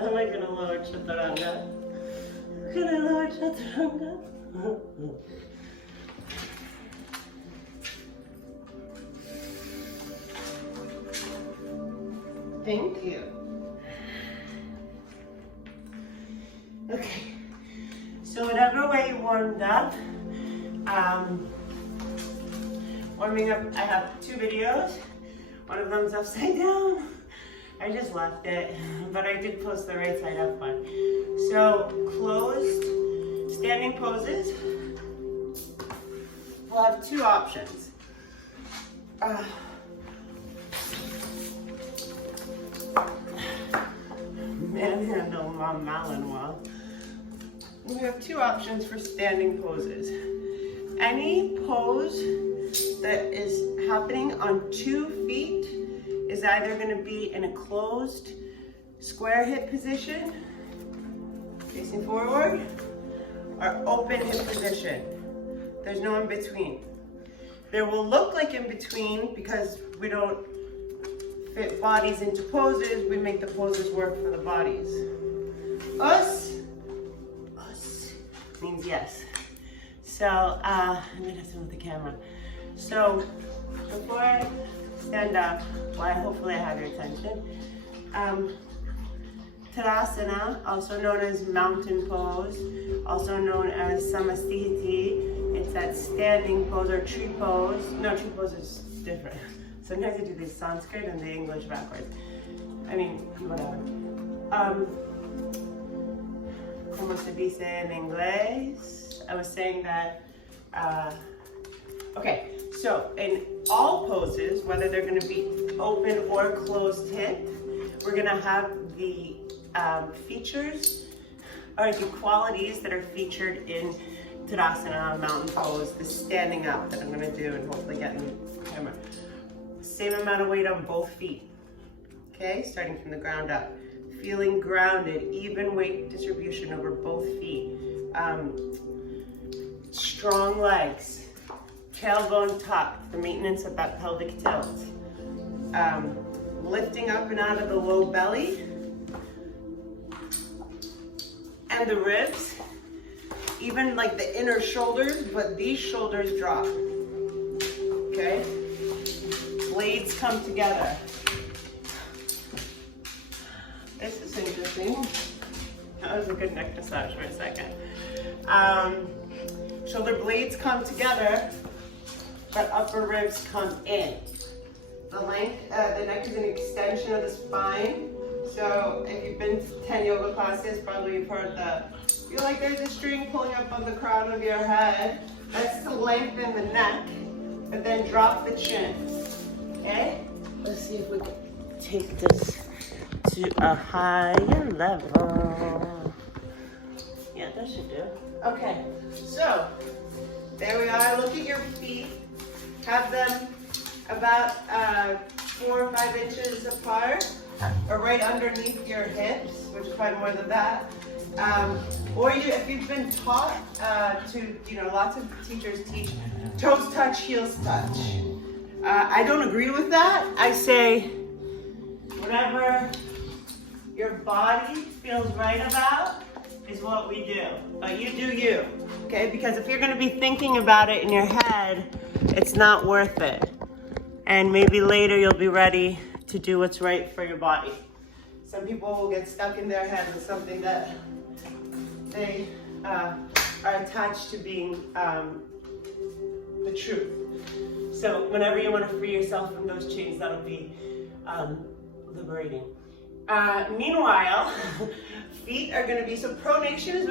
Am I gonna lower chaturanga? Can I lower chaturanga? Thank you. Okay, so whatever way you warmed up, warming up, I have 2 videos. One of them's upside down. I just left it, but I did post the right side up one. So closed standing poses. We'll have 2 options. Manhandle Mom Malinois. We have 2 options for standing poses. Any pose that is happening on 2 feet is either going to be in a closed square hip position, facing forward, or open hip position. There's no in between. There will look like in between because we don't fit bodies into poses. We make the poses work for the bodies. Us means yes. So I'm gonna have to with the camera. So before I stand up, hopefully I have your attention. Tadasana, also known as mountain pose, also known as Samasthiti. It's that standing pose or tree pose. No, tree pose is different. Sometimes I do the Sanskrit and the English backwards. I mean, whatever. Como se dice en inglés? I was saying that, okay, so in all poses, whether they're gonna be open or closed hip, we're gonna have the features or the qualities that are featured in Tadasana, mountain pose, the standing up that I'm gonna do and hopefully get in the camera. Same amount of weight on both feet, okay? Starting from the ground up. Feeling grounded, even weight distribution over both feet. Strong legs, tailbone tucked, the maintenance of that pelvic tilt. Lifting up and out of the low belly and the ribs, even like the inner shoulders, but these shoulders drop, okay? Blades come together. This is interesting. That was a good neck massage for a second. Shoulder blades come together, but upper ribs come in. The length, the neck is an extension of the spine. So if you've been to 10 yoga classes, probably you've heard the, feel like there's a string pulling up on the crown of your head. That's to lengthen the neck, but then drop the chin. Okay? Let's see if we can take this to a higher level. Yeah, that should do. Okay, so there we are. Look at your feet. Have them about 4 or 5 inches apart, or right underneath your hips, which is probably more than that. Or if you've been taught lots of teachers teach toes touch, heels touch. I don't agree with that. I say whatever your body feels right about is what we do. But you do you, okay? Because if you're gonna be thinking about it in your head, it's not worth it. And maybe later you'll be ready to do what's right for your body. Some people will get stuck in their head with something that they are attached to being the truth. So whenever you want to free yourself from those chains, that'll be liberating. Meanwhile, feet are going to be, so pronation is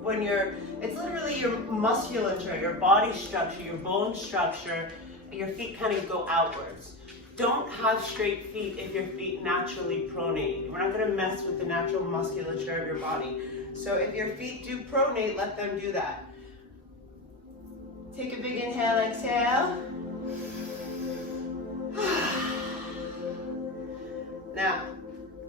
when you're, it's literally your musculature, your body structure, your bone structure, your feet kind of go outwards. Don't have straight feet if your feet naturally pronate. We're not going to mess with the natural musculature of your body. So if your feet do pronate, let them do that. Take a big inhale, exhale. Now,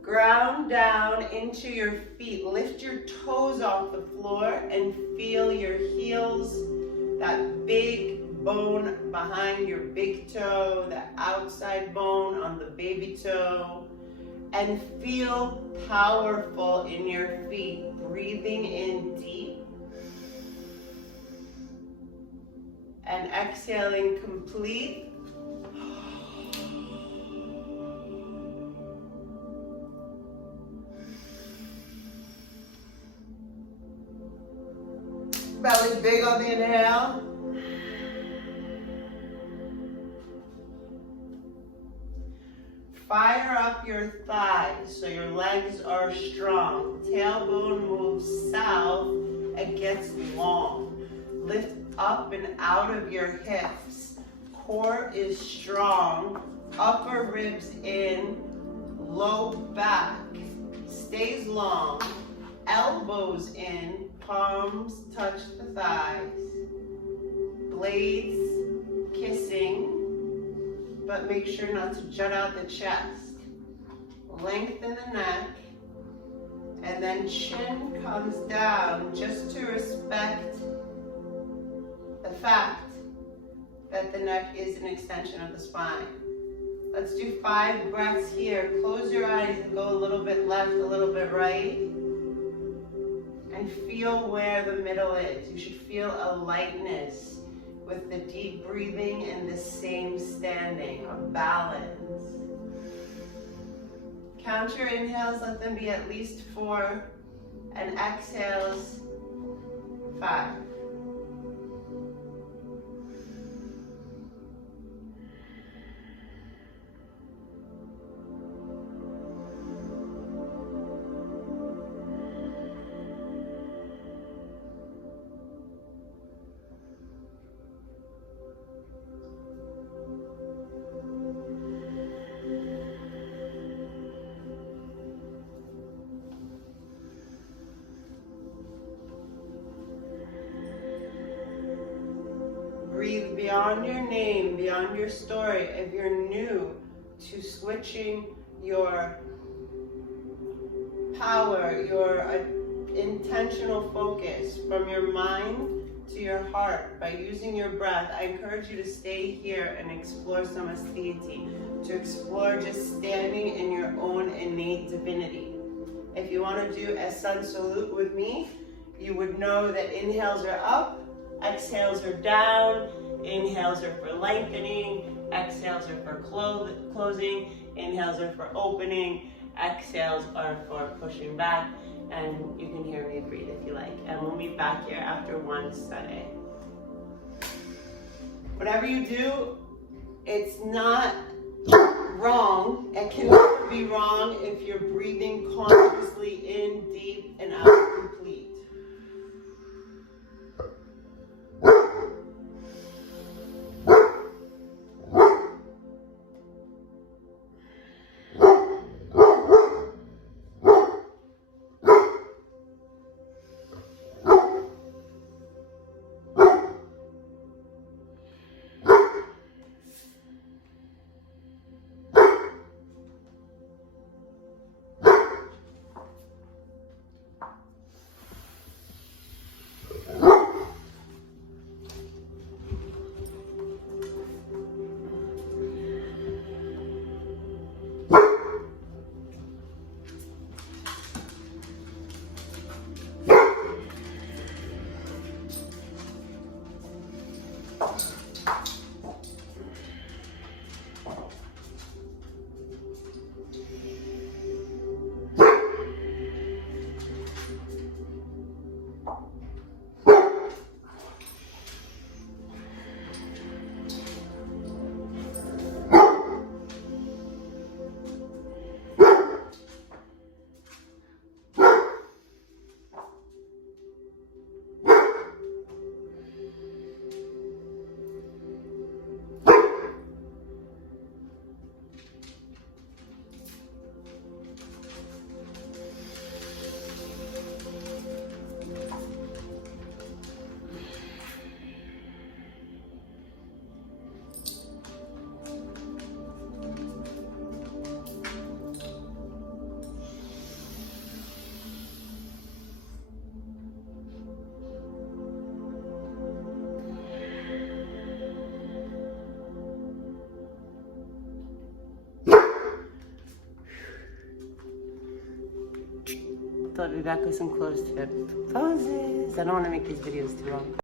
ground down into your feet. Lift your toes off the floor and feel your heels, that big bone behind your big toe, the outside bone on the baby toe. And feel powerful in your feet. Breathing in deep. And exhaling complete. Belly big on the inhale. Fire up your thighs so your legs are strong. Tailbone moves south and gets long. Lift up and out of your hips. Core is strong. Upper ribs in. Low back stays long. Elbows in. Palms touch the thighs. Blades kissing. But make sure not to jut out the chest. Lengthen the neck, and then chin comes down just to respect the fact that the neck is an extension of the spine. Let's do 5 breaths here. Close your eyes and go a little bit left, a little bit right. And feel where the middle is. You should feel a lightness with the deep breathing and the same standing, a balance. Count your inhales, let them be at least 4, and exhales 5. Breathe beyond your name, beyond your story. If you're new to switching your power, your intentional focus from your mind to your heart by using your breath, I encourage you to stay here and explore Samasthiti, to explore just standing in your own innate divinity. If you want to do a sun salute with me, you would know that inhales are up, exhales are down, inhales are for lengthening, exhales are for closing, inhales are for opening, exhales are for pushing back, and you can hear me breathe if you like. And we'll meet back here after one Sunday. Whatever you do, it's not wrong. It can never be wrong if you're breathing consciously in deep and out complete. I'll be back with some closed hip poses. I don't want to make these videos too long.